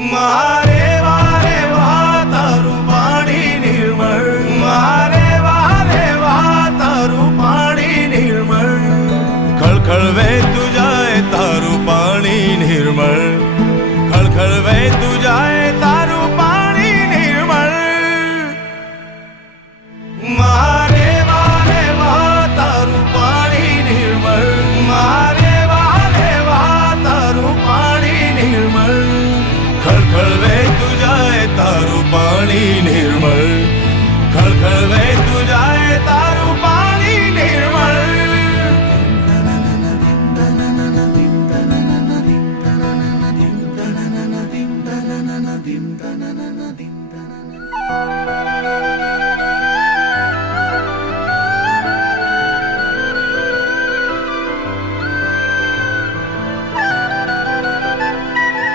મારે વારે વાહ તારું પાણી નિર્મળ, મારે વારે વાહ તારું પાણી નિર્મળ, ખળખળ વહેતું જાય તારું પાણી નિર્મળ, ખળખળ વહેતું જાય તારું પાણી નિર્મળ. મારે વારે વાહ તારું પાણી નિર્મળ, મારે વારે વાહ તારું પાણી નિર્મળ, ખળખળ વહેતું જાય તારું પાણી નિર્મળ, ખળખળ વહેતું જાય.